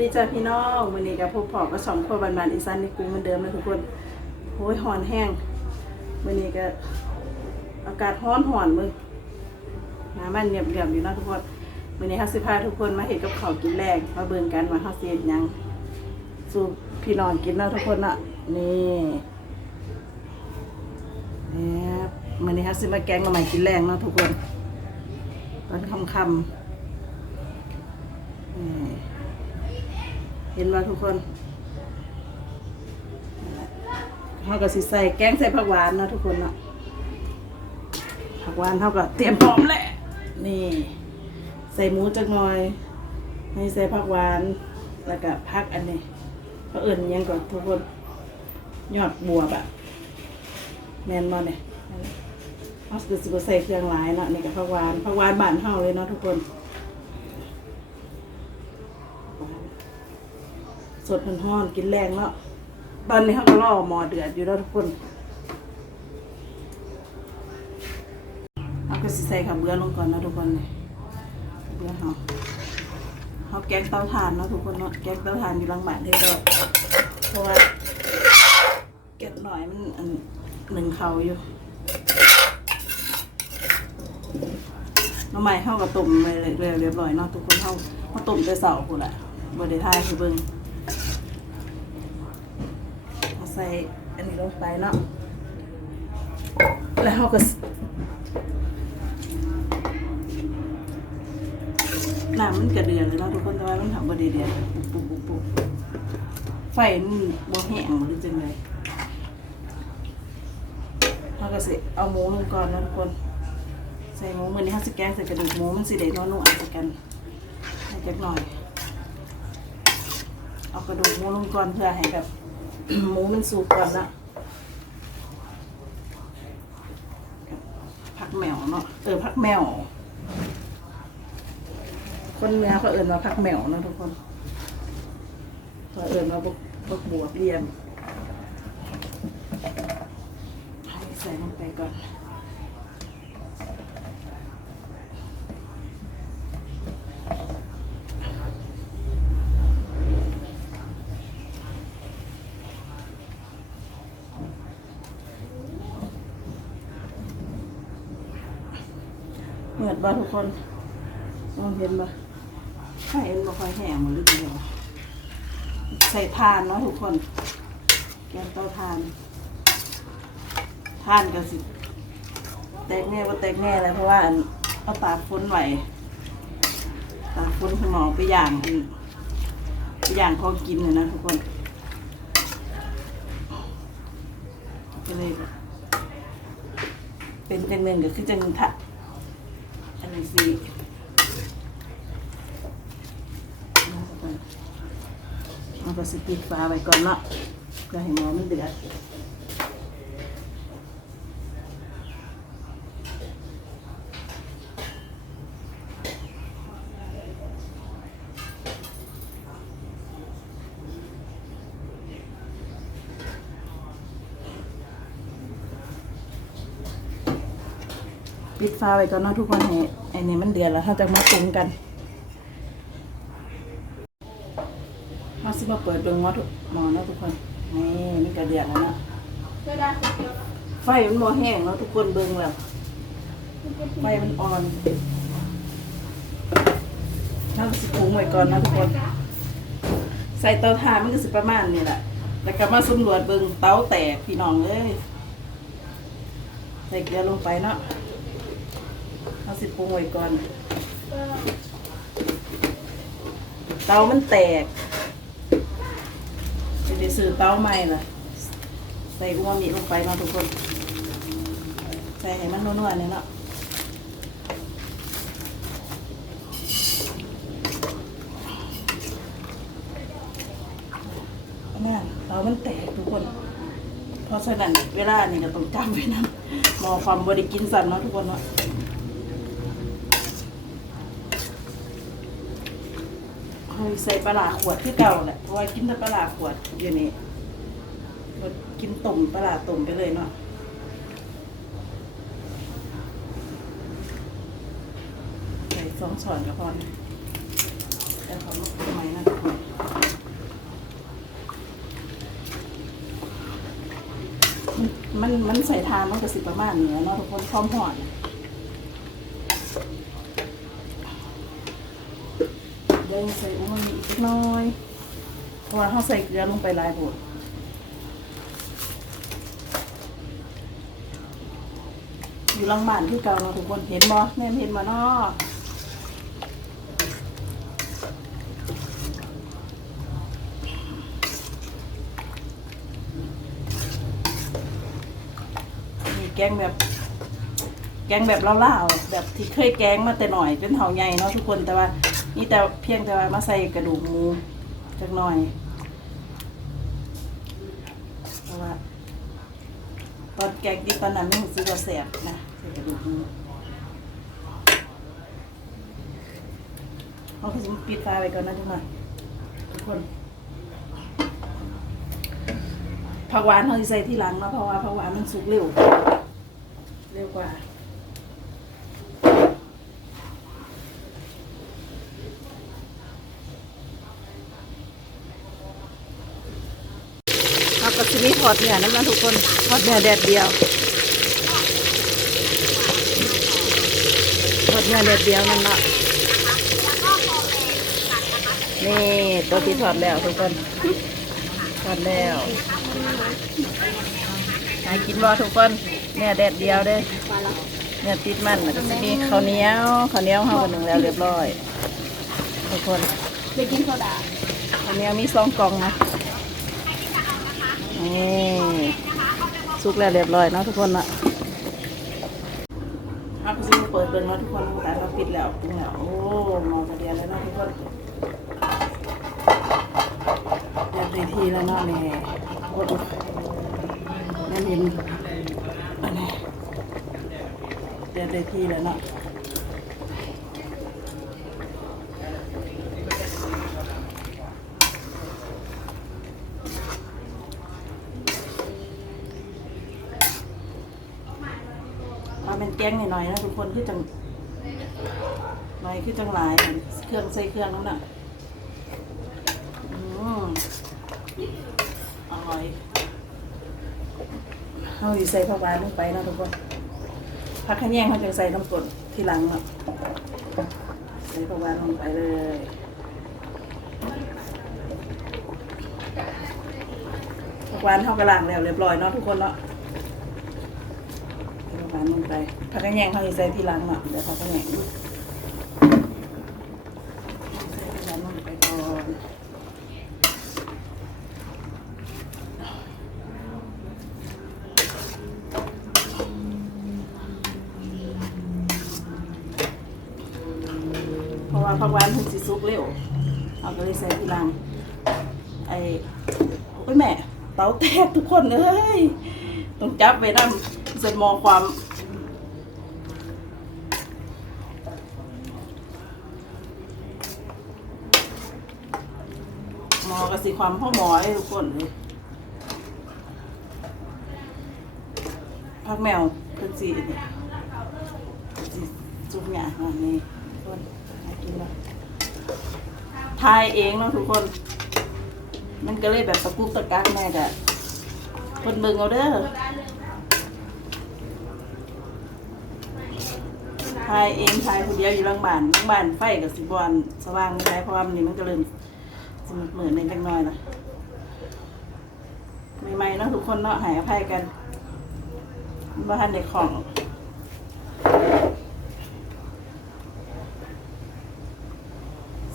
ดีจ้าพี่น้องวันนี้กับพวกพ่อก็สองครัวบานๆอีสานในกรุงเหมือนเดิมนะทุกคนโอ้ยหอนแห้งวันนี้ก็อากาศร้อนหอนมึงน้ำมันเหนียบเหนียบอยู่นะทุกคนวันนี้ฮัสสิพาทุกคนมาเห็นกับเขากินแรงมาเบิ่งกันว่าฮัสเซียนยังสู่พี่น้องกินนะทุกคนนะนี่นี่วันนี้ฮัสสิมาแกงมาใหม่กินแรงนะทุกคนตอนค่ำๆนี่ เห็นว่าทุกคนเขาก็สิใส่แกงใส่ผักหวานนะทุกคนเนาะผักหวานเขาก็เตรียมพร้อมแหละนี่ ใส่หมูจักหน่อยให้ใส่ผักหวานแล้วก็ผักอันนี้เขาเอื่นยังก่อนทุกคนยอดบัวแบอะแมนมอเนี่ยเขาคือสิบใส่เครื่องหลายเนาะนี่กับผักหวานผักหวานบานเฮาเลยเนาะทุกคน สดห้อนๆกินแรงเนาะตอนนี้เขาก็รอหมอเดือดอยู่แล้วทุกคนเอาก็สิใส่ข้าวเบื่อลงก่อนนะทุกคนเลยเบื่อเขาเขาแกงเตาถ่านเนาะทุกคนเนาะแกงเตาถ่านอยู่ลังบ้านเลยก็เพราะว่าแกงหน่อยมันอันหนึ่งเขาอยู่น้ำใหม่เข้ากับต้มเลยเรียบร้อยเนาะทุกคนเข้าเขาต้มไปเสาพูดละบไดทายคือเบิ่ง เอาใส่อันนี้ลงไปเนาะแล้วเราก็สน้ำมันกระเดือนเลยเนาะทุกคนแต่ว่ามันทำบไดีเดือนปุ๊บปุ๊บปุ๊บไฟมันบ่แห้งหรือจังไงเราก็สิเอาหมูลงก่อนนะทุกคนใส่หมูมือนี้เขาสิแกงใส่กระดูกหมูมันสิเด็ดนุ่มอัดกันให้จักหน่อย เอากระดูกหมูลงก่อนเพื่อให้แบบ หมูมันสุกก่อนละผักแมวเนาะเออผักแมว คนเนื้อเขาเอิญว่าผักแมวเนาะทุกคนเขาเอิญว่าพวกพวกบวบเรียนใส่ลงไปก่อน เหมือนว่าทุกคนมองเห็นบ่ใช่เห็นบ่ค่อยแห้งหมดหรือเปล่าใส่ทานเนาะทุกคน แกงเต้าทาน ทานก็สิ แตกแน่ว่าแตกแน่เลยเพราะว่าอันเอาตากฝนไหวตากฝนคุณหมอไปย่างอีกไปย่างของกินเลยนะทุกคนก็เลยเป็นเป็นเมนก็คือจังถัด อันนี้สิเอาก็สิปิดฝาไว้ก่อนเนาะก็ให้หมอมันเดือด ฟ้าไว้ก่อนเนาะทุกคนให้ไอ้นี่มันเดือดแล้วถ้าจะมาปรุงกันมาสิมาเปิดเบิ่งหมอทุกหมอเนาะทุกคนนี่มันก็เดือดแล้วเนาะไฟมันบ่แห้งเนาะทุกคนเบิ่งแล้วไฟมันอ่อนถ้าสิปรุงไว้ก่อนนะทุกคน ใส่เตาถ่านมันก็สิประมาณนี้แหละแล้วก็มาสำรวจเบิ่งเตาแตกพี่น้องเอ้ยใส่เกลือลงไปเนาะ เอาสิปรุงไว้ก่อน เตามันแตกจะได้ซื้อเตาใหม่ล่ะ ใส่อูมามิลงไปเนาะทุกคน ใส่ให้มันนัวๆเนี่ยเนาะนั่นเตามันแตกทุกคน เพราะฉะนั้นเวลานี่ก็ต้องจำไว้นะมอความบริกินสั่นเนาะทุกคนเนาะ เคย ใส่ปลาร้าขวดที่เก่าแหละเพราะว่ากินแต่ปลาร้าขวดอยู่นี่กินต้มปลาร้าต้มไปเลยเนาะใส่สองช้อนก็พอนะแต่เขาสมัยนั้นมันมันใส่ทานมันก็สิประมาณนี้เนาะทุกคนพร้อมหอด เดี๋ยวใส่อุ้มันมีอีกน้อยเพราะว่าเขาใส่เกลือลงไปหลายบดอยู่หลังบ้านที่เก่าเนาะทุกคนเห็นบ่แม่เห็นบ่เนาะมีแกงแบบแกงแบบเล่าวๆแบบที่เคยแกงมาแต่หน่อยเป็นเถาใหญ่เนาะทุกคนแต่ว่า นี่แต่เพียงแต่ว่ามาใส่กระดูกหมูจักหน่อยเพราะว่าตอนแกงดิบตอนนั้นไม่รู้สึกว่าแสบนะใส่กระดูกหมูเราคือปิดไฟไว้ก่อนนะทุกคนทุกคนผักหวานเขาใส่ที่หลังเนาะเพราะว่าผักหวานมันสุกเร็วเร็วกว่า เอากระชิมีทอดเนื้อน้ำมันทุกคนทอดเนื้อแดดเดียวทอดเนื้อแดดเดียวนั่นละนี่ตัวที่ทอดแล้วทุกคนทอดแล้วหากินบ่ทุกคนเนื้อแดดเดียวเด้เนื้อติดมันแล้วก็มีข้าวเหนียวข้าวเหนียวเฮากันหนึ่งแล้วเรียบร้อยทุกคนไปกินโซดาข้าวเหนียวมีสองกล่องนะ นี่สุกแล้วเรียบร้อยเนาะทุกคนเนาะครับซิเปิดเบิ่งเนาะทุกคนแต่เราปิดแล้วปรุงแล้วโอ้มองกระเดียนแล้วเนาะทุกคนเรียบได้ทีแล้วเนาะนี่โอ้ดูนั่นเห็นอันนี้เรียบได้ทีแล้วเนาะมาเป็นแก งหน่อยๆนะทุกคนคือจังหน่อยคือจังหลาย เครื่องใส่เครื่องน้ำหนักอืมอร่อยเอาอยู่ใส่ผักหวานลงไปนะทุกคนผักขะแยงเขาจะใส่น้ำกรดทีหลังเนาะใส่ผักหวานลงไปเลยผักหวานเท่ากระลังแล้วเรียบร้อยเนาะทุกคนเนาะ ใส่ผักหวานลงไปผักกระแยงเขาจะใส่ทีหลังเนาะเดี๋ยวผักกระแยงใส่ผักหวานลงไปก่อนเพราะว่าผักหวานถึงสิสุกเร็วเอาก็เลยใส่ทีหลังไอ้โอ้ยแม่เตาแตกทุกคนเอ้ยต้องจับไว้นั่น เสร็จมองความ หมอกับสิความพ่อหมอให้ทุกคนเลยพักแมวเพิ่นสีนี่สิจุกหยาอันนี้ทุกคนหากินแล้วทายเองเนาะทุกคน มันก็เลยแบบตะกุกตะกักแม่กะคนเบิ่งเอาเด้อ ทายเองทายคนเดียวอยู่หลังบ้านหลังบ้านไฟกับสิบวันสว่างไม่ได้เพราะว่ามันนี่มันก็เริ่มสมเหมือนในจังน้อยละใหม่ๆเนาะทุกคนเนาะหายอภัยกันบ้านเด็กของ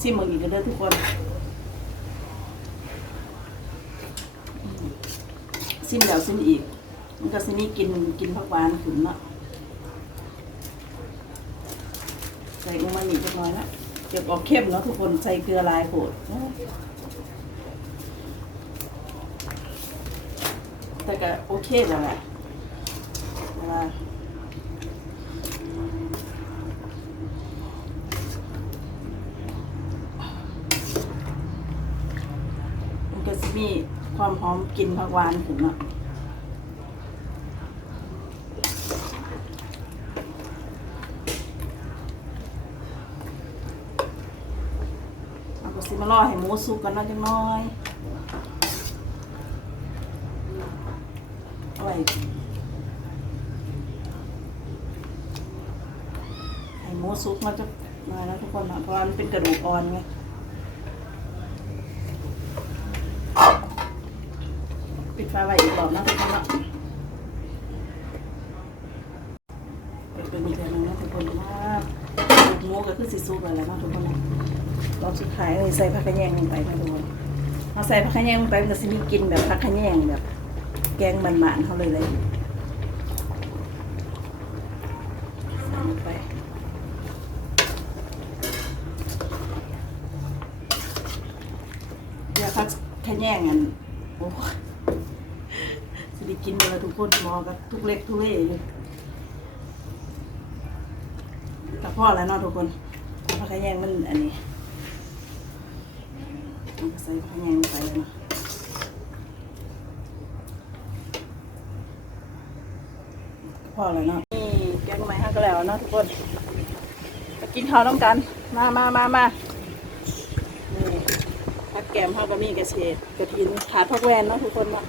ซิมมึงอีกกันเด้อทุกคนซิมแล้วซิมอีก มันก็สิมีกินกินผักหวานขุนเนาะ ใส่ลงมาอีกจักหน้อยนะเก็บออกเข้มเนาะทุกคนใส่เกลือลายโหดแต่ก็โอเคแล้วแหละเวลามันก็สิมีความหอมกลิ่นผักหวานขุนเนาะ เอาสิมารอให้หมูสุกกันเนาะจังน้อยอาไว้ให้หมูสุกมันจะมาแล้วทุกคนเนะเพราะว่ามันเป็นกระดูกอ่อนไงปิดไฟไว้อีกรอบนะทุกคนเนาะเปิดเป็นอีกแล้วนะทุกคนว่ากระดูกหมูก็คือสีสุกแล้วแหละเนาะทุกคนเนาะ รอบสุดท้ายเลยใส่ผักขะแยงลงไปนะทุกคนเอาใส่ผักขะแยงลงไปมันก็จะมีกลิ่นแบบผักขะแยงแบบ แกงมันหมานๆเขาเลยเลยใส่ลงไปเดี๋ยวผักขะแยงอันโอ้สิได้กินเลยทุกคนมอกับทุกเล็กทุกเล่อยู่แต่พ่อแล้วเนาะทุกคนผักขะแยงมันอันนี้ ใส่พะแยงไปเลยนะพอเลยเนาะนี่แกงใหม่ห้าก็แล้วเนาะทุกคนมากินข้าวน้ำกันมามามามานี่พักแกมห้าก็มีกระเฉดกระถินขาดพักแวนเนาะทุกคนเนาะ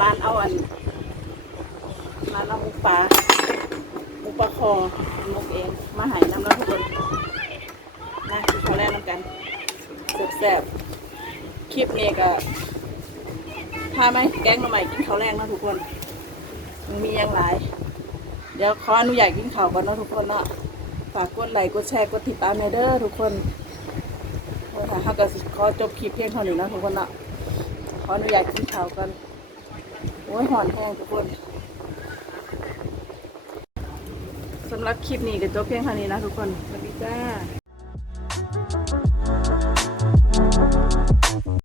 ร้านเอาอันร้านเอาหมูปลาหมูปลาคอหมุกเองมาหายน้ำแล้วทุกคนนะกินข้าวแรกน้ำกันแซ่บๆ คลิปนี้ก็พาไหมแกงมาใหม่กินข้าวแรงนะทุกคนมันมีอย่างหลาย เดี๋ยวขออนุญาตกินข้าวก่อนนะทุกคนเนาะฝากกดไลค์กดแชร์กดติดตามในเด้อทุกคนเออค่ะเขาก็สิขอจบคลิปเพียงเท่านี้นะทุกคนเนาะขออนุญาตกินข้าวกันโอ้ยหอนแห้งทุกคนสำหรับคลิปนี้ก็จบเพียงเท่านี้นะทุกคนสวัสดีจ้า